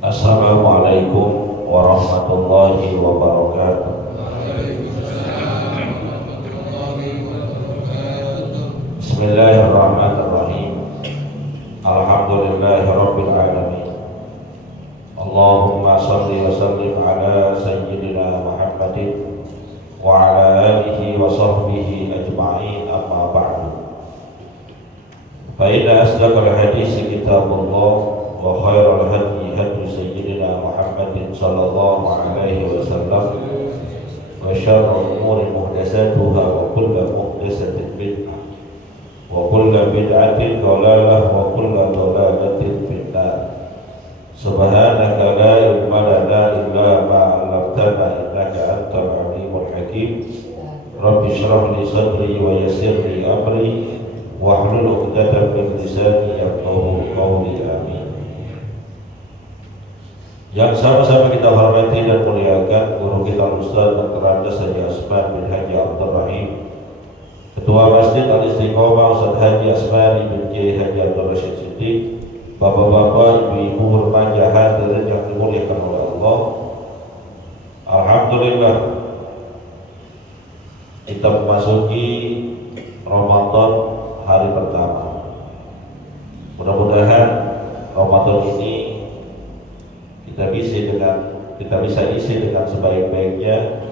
Assalamualaikum warahmatullahi wabarakatuh. Bismillahirrahmanirrahim. Alhamdulillahirabbil alamin. Allahumma shalli wa sallim ala sayyidina Muhammadin wa ala alihi wa sahbihi ajma'in, amma ba'du. Fa inna asdaqal hadits kitabullah wa khairal hadi hadi sayyidina Muhammadin sallallahu alaihi wasallam wa syarrul umuri muhdatsatuha wa kullu muhdatsatin bid'ah wa kullu bid'atin dhalalah wa kullu dhalalatin finnar. Subhanaka la ilma lana illa ma 'allamtana innaka antal alimul hakim. Rabbi shrah li sadri wa yassir li amri wahlul 'uqdatam min lisani yafqahu qawli. Amin. Yang sama-sama kita hormati dan muliakan guru kita Ustaz Dr. Andes Haji Asman bin Haji Abdul Rahim, Ketua Masjid Al-Istiqomah Ustaz Haji Asmani bin Kiai Haji Abdul Rashid Siddiq, bapak-bapak, ibu-ibu, remaja hadirin yang dimuliakan oleh Allah. Alhamdulillah, kita memasuki Ramadan hari pertama. Mudah-mudahan Ramadan ini kita bisa isi dengan sebaik-baiknya.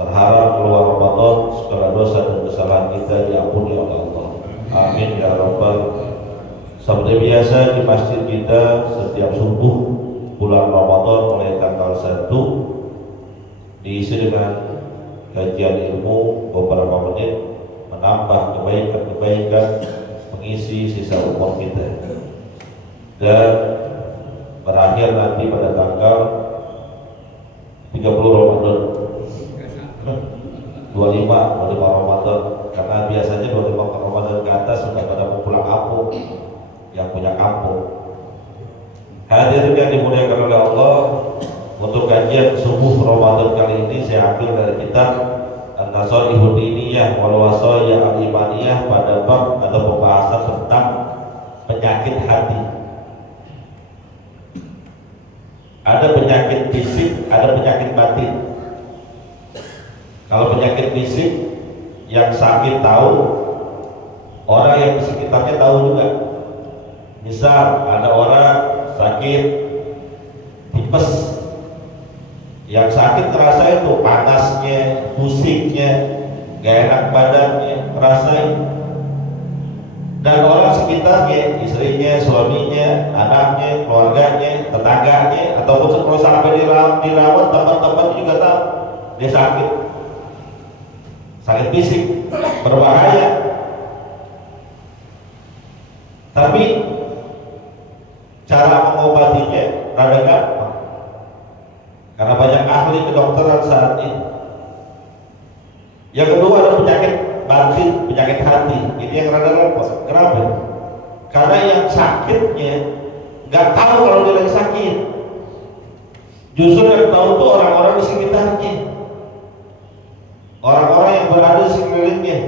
Berharap keluar Ramadan segala dosa dan kesalahan kita diampuni oleh Allah. Amin ya rabbal. Seperti biasa di masjid kita setiap subuh bulan Ramadan mulai tanggal 1 diisi dengan kajian ilmu beberapa menit, menambah kebaikan-kebaikan, mengisi sisa umur kita, dan berakhir nanti pada tanggal 30 Ramadan 25 Ramadan, karena biasanya 25 Ramadan ke atas sudah pada mau pulang kampung, yang punya kampung. Hadirin yang dimuliakan oleh Allah, untuk kajian subuh Ramadan kali ini saya ambil dari kitab An-Nasaihud Diniyah wal Wasaya Al-Imaniyah pada bab atau pembahasan tentang penyakit hati. Ada penyakit fisik, ada penyakit batin. Kalau penyakit fisik yang sakit tahu, orang yang di sekitarnya tahu juga. Misal ada orang sakit tipes, yang sakit terasa itu panasnya, pusingnya, gak enak badannya, rasain. Dan orang sekitarnya, istrinya, suaminya, anaknya, keluarganya, tetangganya, ataupun kalau sampai dirawat teman-teman juga tahu dia sakit fisik, berbahaya. Tapi cara mengobatinya rada gampang, karena banyak ahli kedokteran saat ini. Yang kedua ada penyakit batin, penyakit hati. Ini yang rada repot. Kenapa? Karena yang sakitnya nggak tahu kalau dia lagi sakit. Justru yang tahu tuh orang-orang di sekitarnya, orang-orang yang berada di sekelilingnya.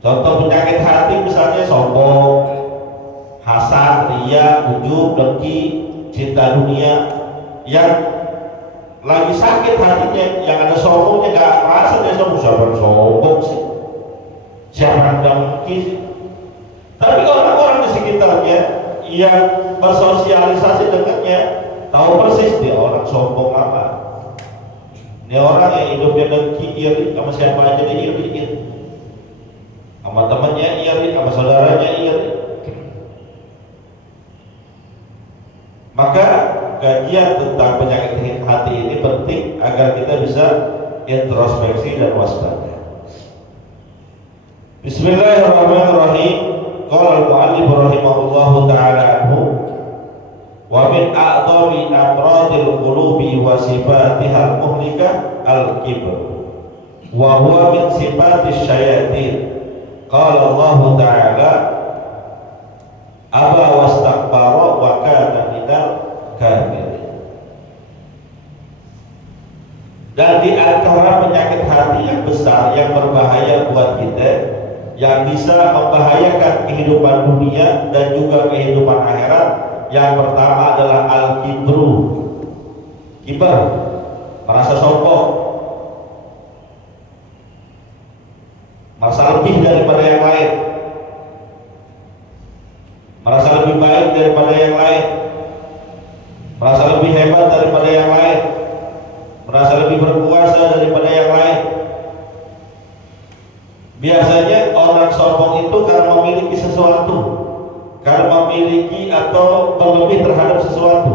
Contoh penyakit hati misalnya sombong, hasad, riya, ujub, dengki, cinta dunia. Yang lagi sakit hatinya, yang ada sombongnya nggak merasa dia sombong. Siapa yang sombong sih? Siapa yang dengki sih? Tapi orang-orang di sekitarnya yang bersosialisasi dengannya tahu persis dia orang sombong apa. Ini orang yang hidupnya dengki, iri, sama siapa aja dia iriin, sama temannya iri, sama saudaranya iri. Maka kajian tentang penyakit hati ini penting agar kita bisa introspeksi dan waspada. Bismillahirrahmanirrahim. Qala al-mu'allif rahimahullahu ta'ala anhu, wa min a'dhami amradil qulubi wa sifatiha al-muhlikah al-kibr wa huwa min sifatis syayatin. Qala Allah ta'ala aba wastakbara wa kana minal kafirin. Dan di antara penyakit hati yang besar yang berbahaya buat kita, yang bisa membahayakan kehidupan dunia dan juga kehidupan akhirat. Yang pertama adalah al-kibru, kibar, merasa sombong, merasa lebih daripada yang lain, merasa lebih baik daripada yang lain, merasa lebih hebat daripada yang lain, merasa lebih berkuasa daripada yang lain. Biasanya orang sombong itu karena memiliki sesuatu, karena memiliki atau berlebih terhadap sesuatu.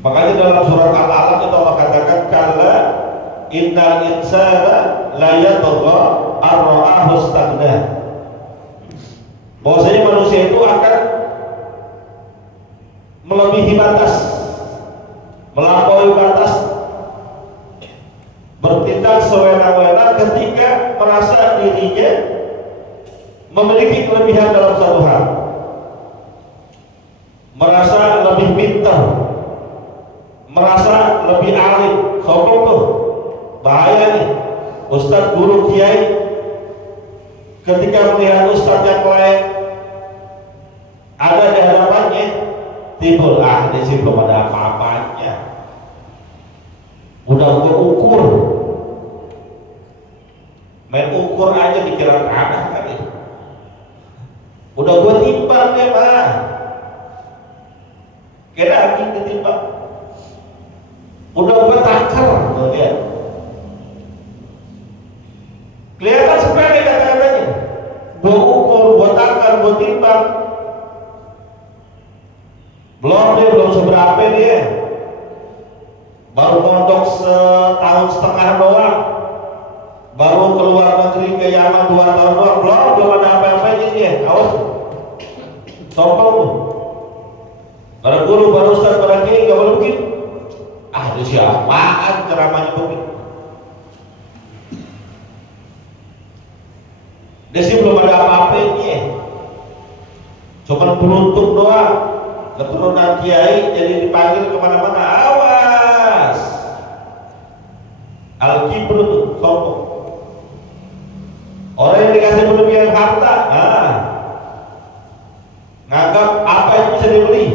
Makanya dalam surat Al-Alaq itu Allah katakan, kalla innal insana la yatgha ar-ra'ahu istaghna. Bahwasanya manusia itu akan melebihi batas, melampaui batas, bertindak sewenang-wenang ketika merasa dirinya memiliki kelebihan dalam satu hal, merasa lebih pintar, merasa lebih alim. Sombong tuh bahaya nih. Ustadz, guru, kiai ketika melihat ustadz yang lain ada di hadapannya, timbul di sini belum ada apa-apanya, udah gue ukur, main ukur aja dikira tanah kan itu, udah gue timbang dia mah kira daging ditimbang, udah gue takar tuh dia. Kelihatan sepele kata-katanya, gue ukur, gue takar, gue timbang, belum seberapa dia, baru mondok setahun setengah doang, baru keluar negeri ke Yaman 2 tahun doang, belum ada apa-apanya dia. Awas, sombong tuh. Para guru, para ustaz, para kiai gak boleh begitu. Itu siapaan ceramahnya begitu? Dia sih belum ada apa-apanya, cuman beruntung doang, keturunan kiai jadi dipanggil kemana-mana. Awas, al-kibru tuh, sombong. Orang yang dikasih berlebihan harta, nganggap apa aja bisa dibeli,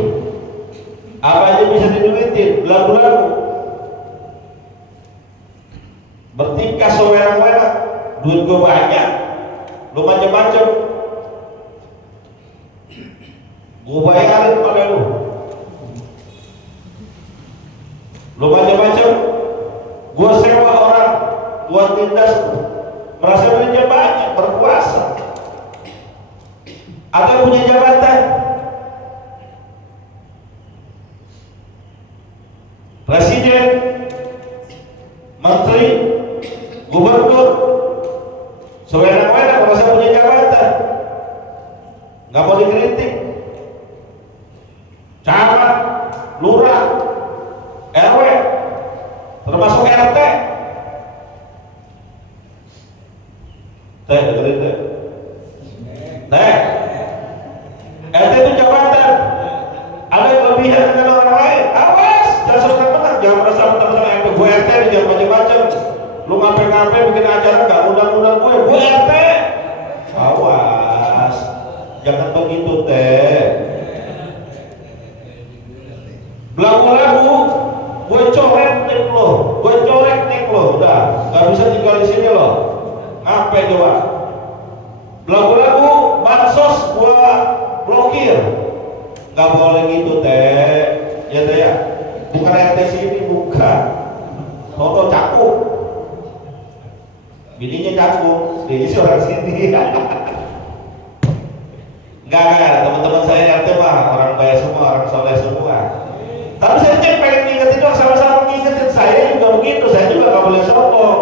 apa aja bisa diduitin, lagu-lagu, bertingkah sewenang-wenang. Duit gue banyak, lu macam-macam, gue bayarin pada lu macam-macam, gue sewa orang buat tindas, merasa duitnya banyak, berkuasa, atau punya jabatan, presiden, menteri, gubernur, sewenang-wenang merasa punya jabatan, nggak mau dikritik. Camat, lurah, RW, termasuk RT. Dengerin teh. RT itu jabatan, ada yang lebihan dengan orang lain. Awas, jangan senang-senang, jangan merasa mentang-mentang gue RT, jangan macam-macam. Lu ngapain-ngapain bikin acara nggak undang-undang gue RT. Awas, jangan begitu teh. Lagu-lagu, gue corek nih lo, udah nggak bisa tinggal di sini lo. Ngapain coba? Lagu-lagu, bansos gue blokir, nggak boleh gitu teh, ya teh ya. Bukan RT sini, bukan. Toto cakung, bininya cakung, dia sih orang sini. Enggak, teman-teman saya RT mah orang baik semua, orang soleh semua. Tapi saya cek pengen ngingetin doang, sama-sama ngingetin. Saya juga begitu, saya juga gak boleh sombong.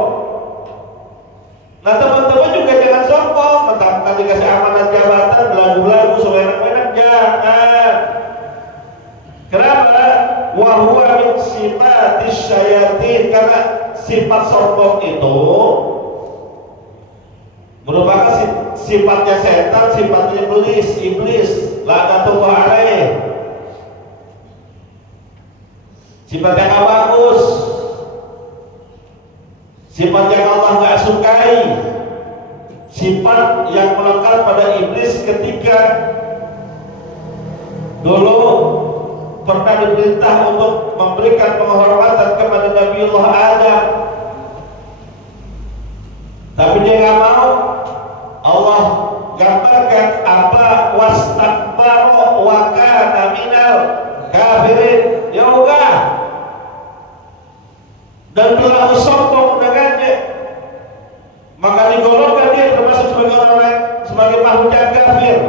Nah teman-teman juga jangan sombong, mentang-mentang dikasih amanat jabatan, belagu-belagu, sewenang-wenang, jangan. Kenapa? Wa huwa min sifatis syayatin, karena sifat sombong itu merupakan sifatnya setan, sifatnya iblis, laknatullah alaih. Sifat yang gak bagus. sifat yang Allah nggak sukai, sifat yang melekat pada iblis ketika dulu pernah diperintah untuk memberikan penghormatan kepada Nabiullah Adam, tapi dia nggak mau. Allah gambarkan apa, wastakbara wa kana minal kafirin, ya udah, dan berlaku sombong dengannya, maka digolongkan dia termasuk sebagai orang, sebagai makhluk yang kafir.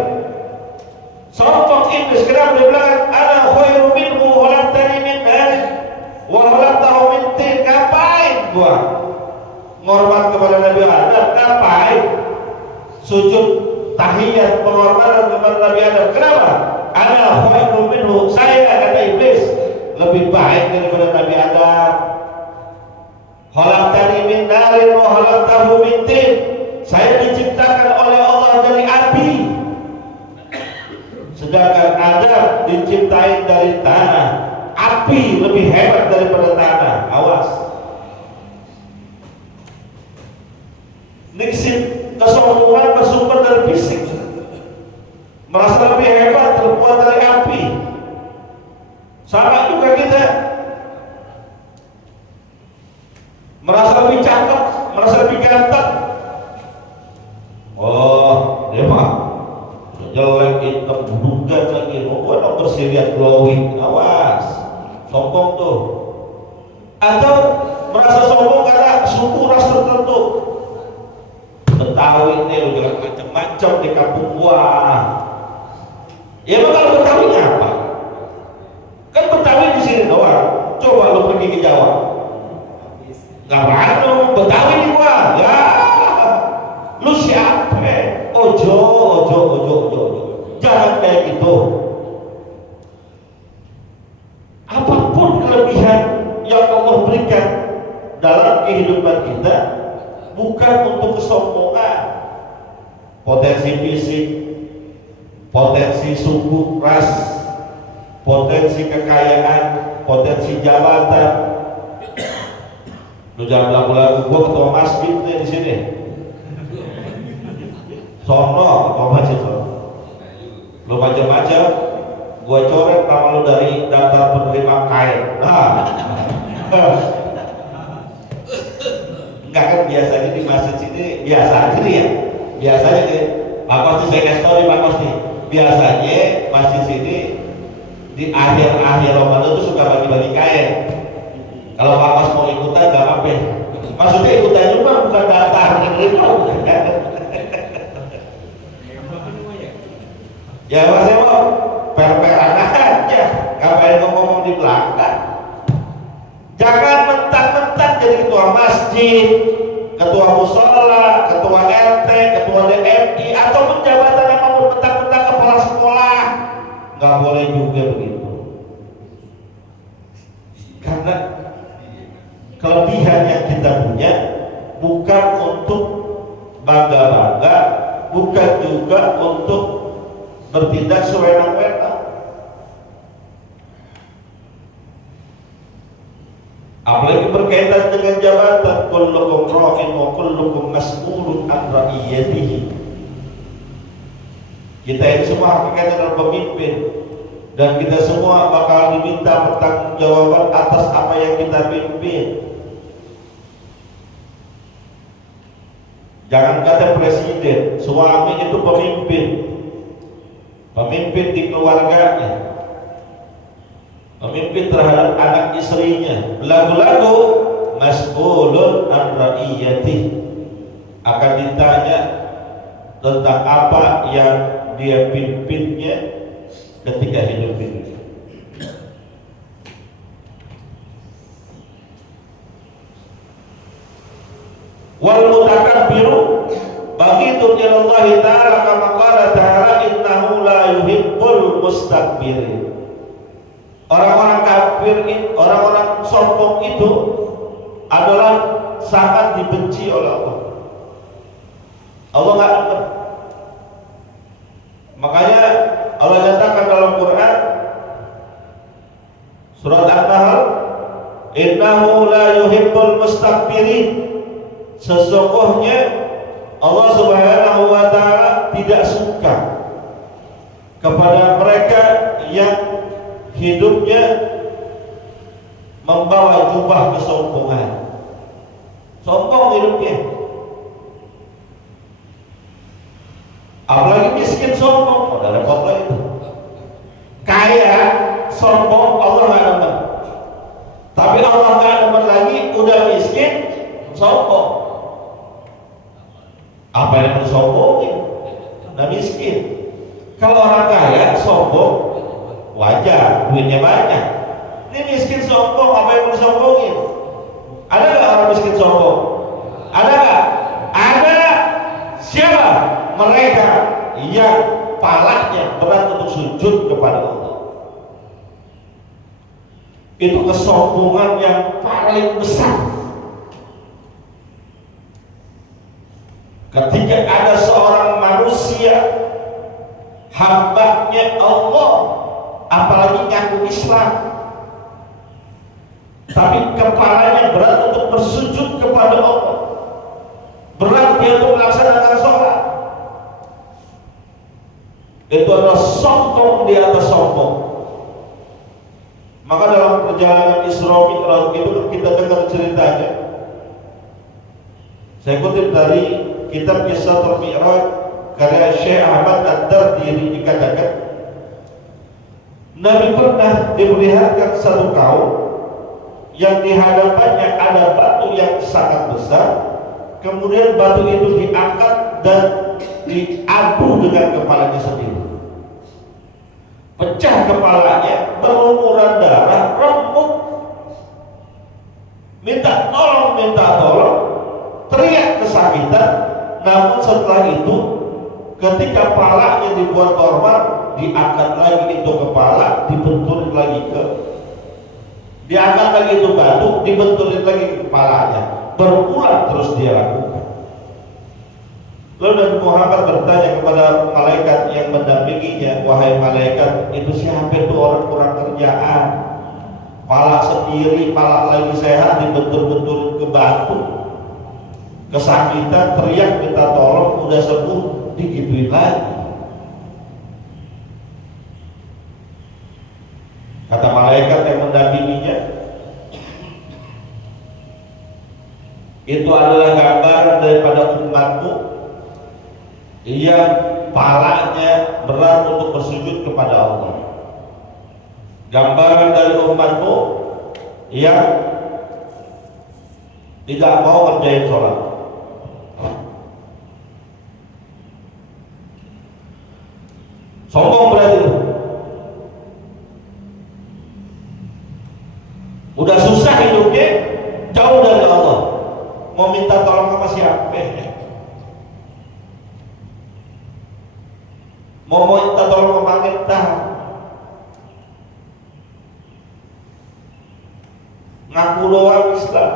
Sombong iblis, kenapa dia bilang ana khairu minhu khalaqtani min nar wa khalaqtahu min tin? Ngapain gua ngormat kepada Nabi Adam? Ngapain sujud tahiyat penghormatan kepada Nabi Adam? Kenapa? Ana khairu minhu, saya kata iblis lebih baik daripada Nabi Adam. Khalaqtani min nar wa khalaqtahu min tin, saya diciptakan oleh Allah dari api, sedangkan Adam diciptain dari tanah. Api lebih hebat daripada tanah. Awas, niksin kesombongan bersumber dari fisik, merasa lebih hebat terbuat dari api. Sama juga kita merasa lebih cakep, merasa lebih ganteng. Oh, dia mah jelek, hitam, budugan lagi. Oh, dong bersih, glowing. Awas, sombong tuh. Atau merasa sombong karena suku ras tertentu. Betawi nih, lu jangan macam-macam di kampung gua. Ya emang kalau Betawi apa? Kan Betawi di sini doang. Coba lu pergi ke Jawa. Gak lu Betawi di gua. Ya, lu siapa? Ojo. Jangan kayak gitu. Apapun kelebihan yang Allah berikan dalam kehidupan kita, bukan untuk kesombongan. Potensi fisik, potensi suku, ras, potensi kekayaan, potensi jabatan. Lu jangan lagu-lagu gua ketua masjid nih di sini. Sono, ketua masjid sono. Lu macam-macam, gua coret nama lu dari daftar penerima kain. Nah. Enggak, kan biasanya di masjid sini biasa aja nih ya. Biasanya nih, Pak Kosti, saya kasih story Pak Kosti. Biasanya masjid sini di akhir-akhir Ramadan tuh suka bagi-bagi kain. Kalau Pak Kos mau ikutan nggak apa-apa. Maksudnya ikutan juga bukan daftar gitu. Ya mas, saya mau per-peran aja. Ngapain ngomong di belakang? Jangan mentang-mentang jadi ketua masjid, ketua musola, ketua RT, ketua DMI, atau jabatan apapun, mentang-mentang kepala sekolah. Nggak boleh juga begitu. Karena kelebihan yang kita punya bukan untuk bangga-bangga, bukan juga untuk bertindak sewenang-wenang. Apalagi berkaitan dengan jabatan, kullukum ra'in wa kullukum mas'ulun an ra'iyatihi. Kita ini semua hakikatnya adalah pemimpin, dan kita semua bakal diminta pertanggungjawaban atas apa yang kita pimpin. Jangan kata presiden, suami itu pemimpin. Pemimpin di keluarganya, pemimpin terhadap anak istrinya. Lagu-lagu mas'ulun an ra'iyati, akan ditanya tentang apa yang dia pimpinnya ketika hidup ini. Wal mutakabbiru baghidun ila Allah ta'ala kama qala ta'ala innahu la yuhibbul mustakbirin. Orang-orang kafir, orang-orang sombong itu adalah sangat dibenci oleh Allah. Allah nggak demen. Makanya Allah nyatakan dalam Quran surat An-Nahl, innahu la yuhibbul mustakbirin. Sesungguhnya Allah Subhanahu wa taala tidak suka kepada mereka yang hidupnya membawa jubah kesombongan. Sombong hidupnya. Apalagi miskin sombong, udah repot lagi itu. Kaya sombong Allah nggak demen. Tapi Allah nggak demen lagi udah miskin sombong. Apa yang disombongin? Udah miskin. Kalau orang kaya sombong wajar, duitnya banyak. Ini miskin sombong, apa yang disombongin? Ada nggak orang miskin sombong? Ada nggak? Ada. Siapa? Mereka yang palanya berat untuk sujud kepada Allah. Itu kesombongan yang paling besar. Ketika ada seorang manusia hambanya Allah, apalagi ngaku Islam, tapi kepalanya berat untuk bersujud kepada Allah, berat dia untuk melaksanakan sholat, itu adalah sombong di atas sombong. Maka dalam perjalanan Isra Mi'raj itu kita dengar ceritanya. Saya kutip dari kitab Kisah Mi'raj karya Syekh Ahmad Ad-Dardiri, dikatakan Nabi pernah diperlihatkan satu kaum yang di hadapannya ada batu yang sangat besar, kemudian batu itu diangkat dan diadu dengan kepalanya sendiri. Pecah kepalanya, berlumuran darah, remuk, minta tolong, teriak kesakitan. Namun setelah itu, ketika kepalanya dibuat normal, diangkat lagi itu kepala, dibenturin lagi diangkat lagi itu batu, dibenturin lagi ke kepalanya. Berulang terus dia lakukan. Lalu Nabi Muhammad bertanya kepada malaikat yang mendampinginya, wahai malaikat, itu siapa itu orang kurang kerjaan? Pala sendiri, pala lagi sehat, dibentur-benturin ke batu, kesakitan, teriak minta tolong, udah sembuh, digituin lagi. Kata malaikat yang mendampinginya, itu adalah gambaran daripada umatmu yang palanya berat untuk bersujud kepada Allah. Gambaran dari umatmu yang tidak mau ngerjain sholat. Sombong berarti itu. Udah susah hidupnya, jauh dari Allah, mau minta tolong sama siapa? Mau minta tolong sama kita? Ngaku doang Islam,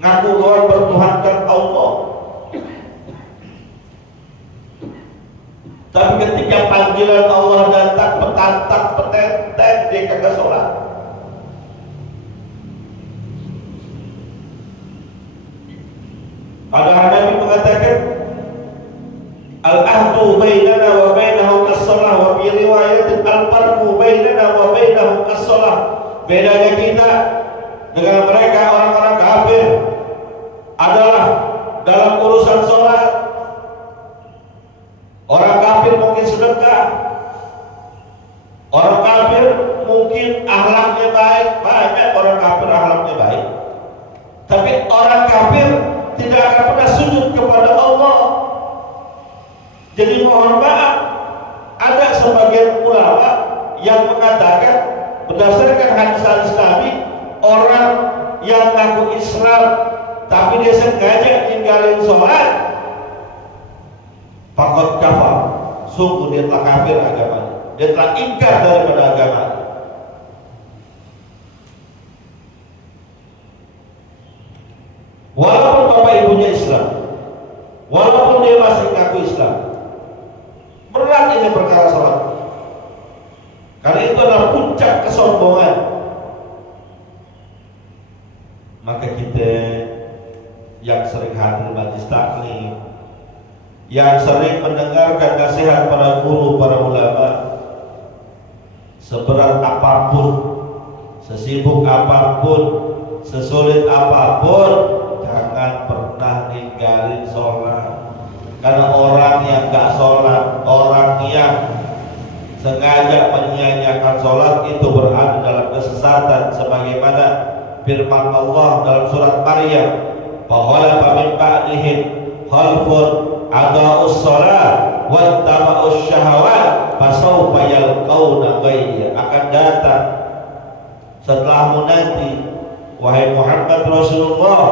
ngaku doang bertuhankan Allah, tapi ketika panggilan Allah datang, petantang, petenteng, dia kagak sholat. Padahal Nabi mengatakan, al-ahdu bainana wa bainahum as-salah, wa bi riwayatin al-farqu bainana wa bainahum as-salah. Bedanya kita dengan mereka orang-orang kafir adalah dalam urusan sholat. Orang kafir mungkin sedekah, orang kafir mungkin akhlaknya baik, banyak orang kafir akhlaknya baik, tapi orang kafir tidak akan pernah sujud kepada Allah. Jadi mohon maaf, ada sebagian ulama yang mengatakan berdasarkan hadis-hadis Nabi, orang yang ngaku Islam tapi dia sengaja tinggalin sholat, faqad kafar, sungguh dia telah kafir agamanya, dia telah ingkar daripada agama. Walaupun bapak ibunya Islam, walaupun dia masih ngaku Islam, berat ini perkara sholat, karena itu adalah puncak kesombongan. hadir majlis taklim, yang sering mendengarkan nasihat para guru, para ulama, seberat apapun, sesibuk apapun, sesulit apapun, jangan pernah ninggalin sholat. Karena orang yang gak sholat, orang yang sengaja menyia-nyiakan sholat itu berada dalam kesesatan, sebagaimana firman Allah dalam surat Maryam, "Fakhalafa min ba'dihim khalfun adaa'us shalah wattaba'us syahawat fasawfa yalqauna ghayya." Akan datang setelahmu nanti, wahai Muhammad Rasulullah,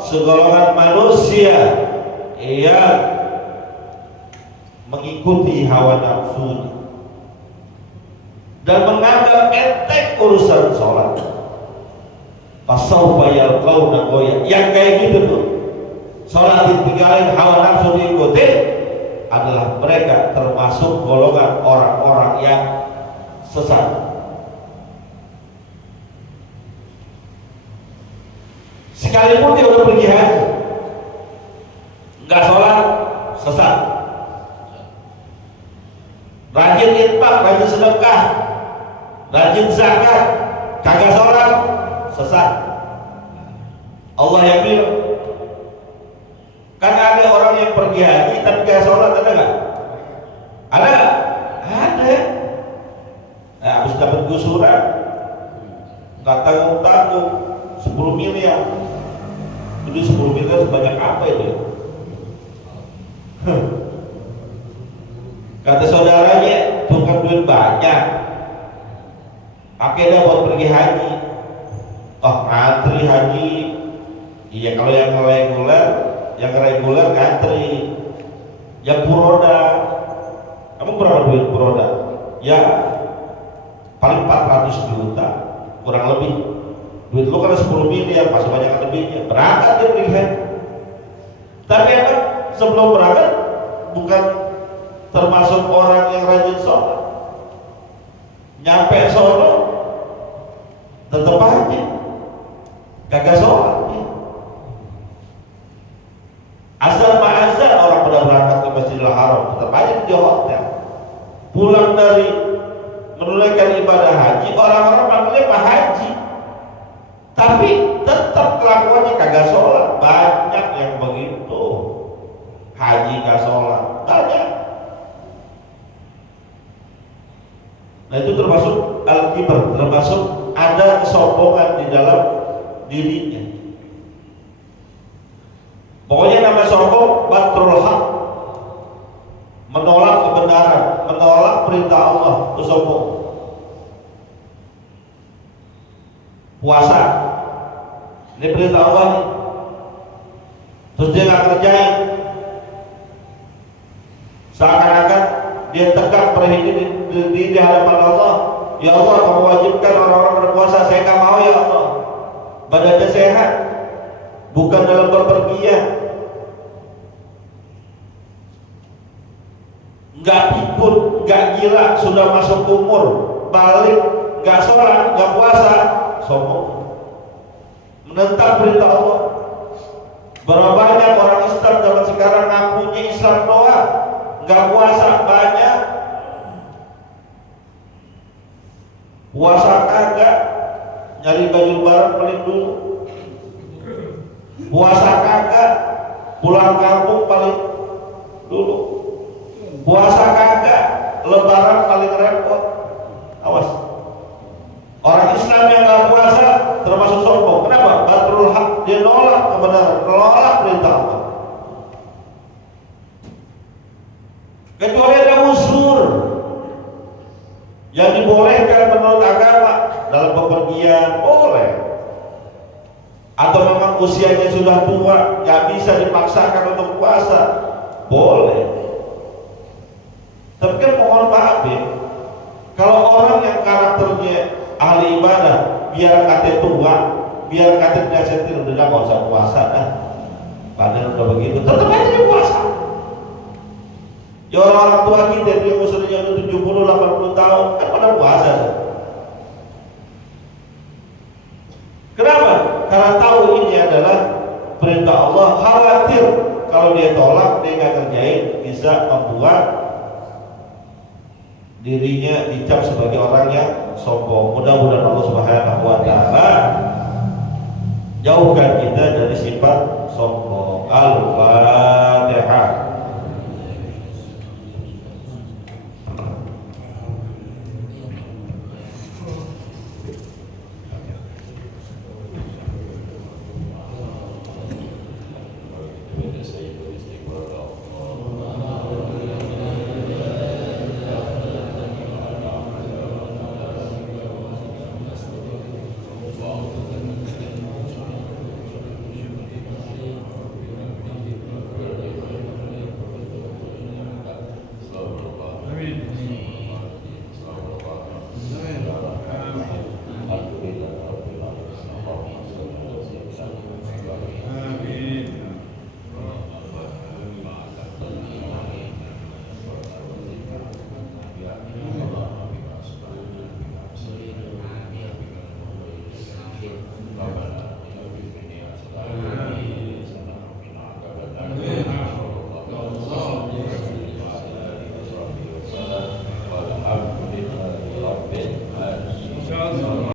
segolongan manusia yang mengikuti hawa nafsunya dan menganggap enteng urusan sholat. Fasawfa yalqauna ghayya. Yang kayak gitu tuh, sholat ditinggalin, hawa nafsu diikuti, adalah mereka termasuk golongan orang-orang yang sesat. Sekalipun dia udah pergi haji, nggak sholat, sesat. Rajin infak, rajin sedekah, rajin zakat, kagak sholat, sesat. Allah yang bilang. Kan ada orang yang pergi haji tapi gak sholat, ada nggak? Ada nggak? Ada. Nah, habis dapat gusuran, nggak tanggung-tanggung 10 miliar. Jadi 10 miliar sebanyak apa itu? Kata saudaranya, itu kan duit banyak, pakai dah buat pergi haji. Oh, ngantri haji. Iya, kalau yang reguler ngantri. Yang puroda, kamu berapa duit puroda? Ya paling 400 juta kurang lebih. Duit lu kan 10 miliar, masih banyak lebihnya. Berangkat dia pergi haji. Tapi apa? Sebelum berangkat bukan termasuk orang yang rajin sholat. Nyampe sono tetap aja kagak sholat ya. Asal ma'azan orang pada berangkat ke Masjidil Haram, tetap aja di hotel. Pulang dari menunaikan ibadah haji, orang-orang panggilnya Pak Haji, tapi tetap kelakuannya kagak sholat. Banyak yang begitu, haji gak sholat, banyak. Nah, itu termasuk al-kibar, termasuk ada kesombongan di dalam dirinya. Pokoknya nama sombong batrul haq, menolak kebenaran, menolak perintah Allah, itu sombong. Puasa, ini perintah Allah nih, terus dia nggak kerjain, seakan-akan dia tegak berdiri di hadapan Allah. Ya Allah, kamu wajibkan orang-orang berpuasa, saya nggak mau ya Allah. Badannya sehat, bukan dalam bepergian, nggak pikun, nggak gila, sudah masuk umur, balik, nggak sholat, nggak puasa, sombong, menentang perintah Allah. Berapa banyak orang Islam zaman sekarang ngakunya Islam doang, nggak puasa, banyak. Puasa kagak, nyari baju lebaran paling dulu. Puasa kagak, pulang kampung paling dulu. Puasa kagak, lebaran paling repot. Awas, orang Islam yang nggak puasa termasuk sombong. Kenapa? Batrul haq, dia nolak kebenaran, nolak perintah Allah. Kecuali ada uzur yang dibolehkan menurut agama, dalam bepergian boleh, atau memang usianya sudah tua, nggak bisa dipaksakan untuk puasa, boleh. Tapi kan mohon maaf ya, kalau orang yang karakternya ahli ibadah, biar kata tua, biar kata dinasihatin, udah nggak usah puasa dah, padahal udah begitu, tetap aja dia puasa. Ya orang tua kita, dia usianya udah 70-80 tahun, kan pada puasa. Kenapa? Karena tahu ini adalah perintah Allah, khawatir kalau dia tolak, dia nggak kerjain, bisa membuat dirinya dicap sebagai orang yang sombong. Mudah-mudahan Allah Subhanahu wa taala jauhkan kita dari sifat sombong. Al-Fatihah.